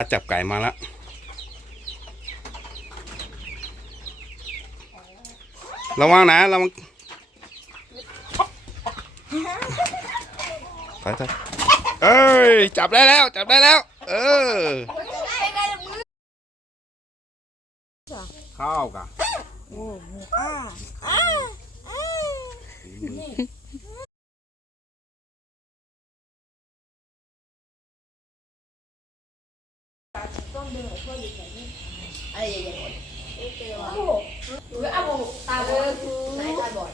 จับไก่มาแล้วระวังนะระวังไปเอ้ยจับได้แล้วจับได้แล้วข้าวกะโอ้อ่าอ่าอ่าต้องเดินกับพ่ออยู่แถวนี้อะไรอย่างเงี้ยโอเควะหรืออ้าวตาบอดไหนตาบอด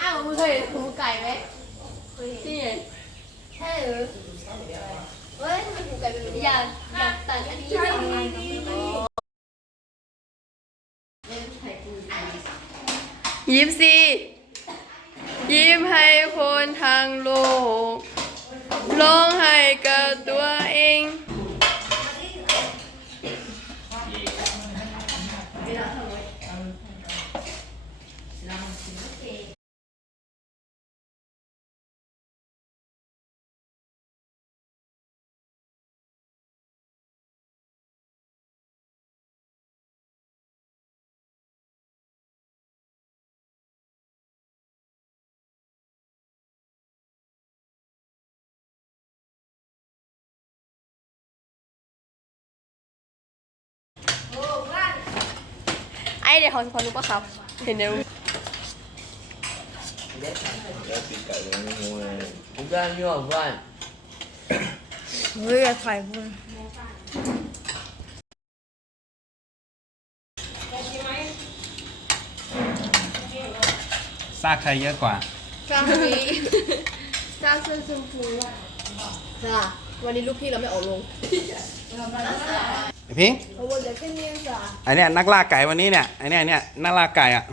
อ้าวมึงเคยเห็นหูไก่ไหมที่ไหนใช่หรือเฮ้ยทำไมหูไก่เป็นแบบนี้อยากตัดอันนี้ยิ้มสิยิ้มให้คนทางโลกร้องให้กับตัวเองไอเดี๋ยวขอรู้ป่ะครับเห็นเดี๋ยวBukan ni bukan. เฮ้ยถ่ายคุณซากใครเยอะกว่า ซานี้ซาเสื้อชมพูค่ะวันนี้ลูกพี่เราไม่ออกลง ไอพิง เพราะว่าเดี๋ยวแค่นี้จ้ะ ไอเนี้ยนักล่าไก่วันนี้เนี่ยไอเนี้ยนักล่าไก่อ่ะ